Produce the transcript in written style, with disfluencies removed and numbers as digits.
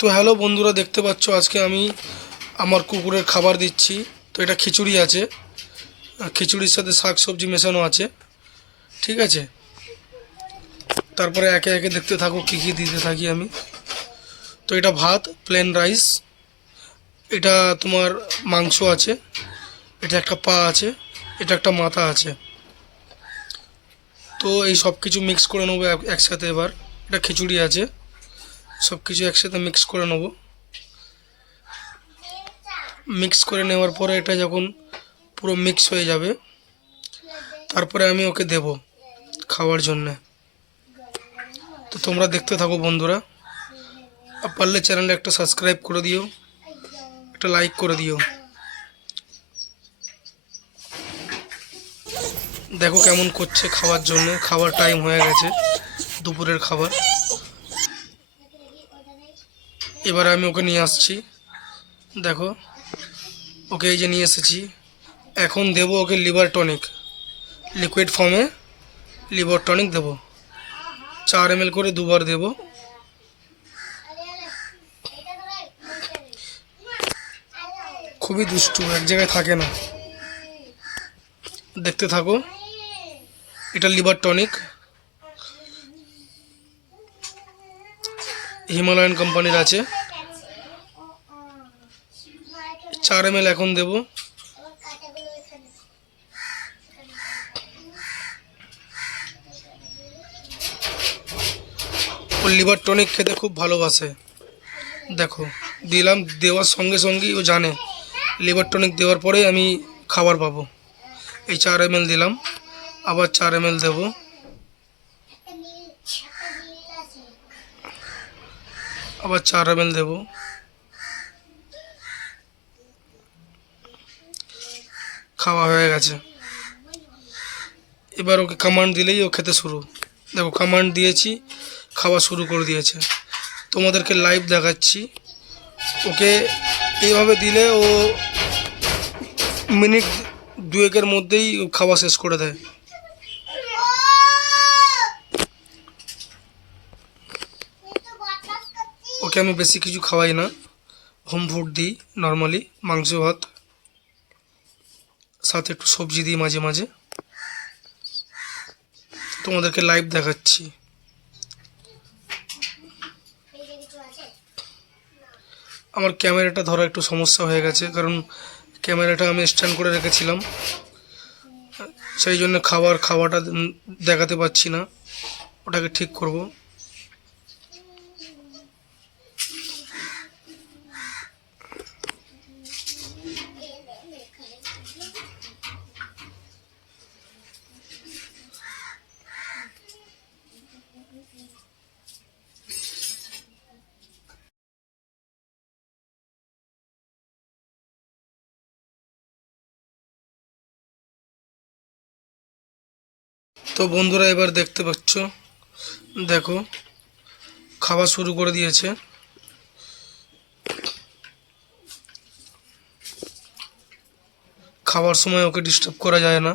তো হ্যালো বন্ধুরা, দেখতে পাচ্ছ আজকে আমি আমার কুকুরের খাবার দিচ্ছি। তো এটা খিচুড়ি আছে, খিচুড়ির সাথে শাক সবজি মেশানো আছে। ঠিক আছে, তারপরে একে একে দেখতে থাকো কী কী দিতে থাকি আমি। তো এটা ভাত, প্লেন রাইস, এটা তোমার মাংস আছে, এটা একটা পা আছে, এটা একটা মাথা আছে। তো এই সব কিছু মিক্স করে নেবো একসাথে। এবার এটা খিচুড়ি আছে, সব কিছু একসাথে মিক্স করে নেবো। মিক্স করে নেওয়ার পরে এটা যখন পুরো মিক্স হয়ে যাবে, তারপরে আমি ওকে দেব খাওয়ার জন্যে। তো তোমরা দেখতে থাকো বন্ধুরা, আর পারলে চ্যানেলে একটা সাবস্ক্রাইব করে দিও, একটা লাইক করে দিও। দেখো কেমন করছে খাওয়ার জন্য। খাবার টাইম হয়ে গেছে, দুপুরের খাবার। এবার আমি ওকে নিয়ে আসছি, দেখো ওকে এই যে নিয়ে এসেছি। এখন দেবো ওকে লিভার টনিক, লিকুইড ফর্মে লিভার টনিক দেবো। 4 ml করে দুবার দেবো। খুবই দুষ্টু, এক জায়গায় থাকে না। দেখতে থাকো, এটা লিভার টনিক, হিমালয়ান কোম্পানির আছে। 4 ml এখন দেব। ও লিভার টনিক খেতে খুব ভালোবাসে। দেখো দিলাম, দেওয়ার সঙ্গে সঙ্গেই ও জানে লিভার টনিক দেওয়ার পরেই আমি খাবার পাবো। এই 4 ml দিলাম, আবার 4 ml দেব। আবার 4 ml দেব। খাওয়া হয়ে গেছে। এবার ওকে কমান্ড দিলেই ও খেতে শুরু। দেখো কমান্ড দিয়েছি, খাওয়া শুরু করে দিয়েছে। তোমাদেরকে লাইভ দেখাচ্ছি। ওকে এইভাবে দিলে ও মিনিট দুয়েকের মধ্যেই খাওয়া শেষ করে দেয়। ওকে আমি বেশি কিছু খাওয়াই না, হোম ফুড দিই নর্মালি, মাংস ভাত, সাথে একটু সবজি দিই মাঝে মাঝে। তোমাদেরকে লাইভ দেখাচ্ছি। আমার ক্যামেরাটা ধরা একটু সমস্যা হয়ে গেছে, কারণ ক্যামেরাটা আমি স্ট্যান্ড করে রেখেছিলাম, সেই জন্য খাওয়াটা দেখাতে পাচ্ছি না। ওটাকে ঠিক করব। তো বন্ধুরা এবার দেখতে পাচ্ছ, দেখো খাওয়া শুরু করে দিয়েছে। খাওয়ার সময় ওকে ডিস্টার্ব করা যায় না।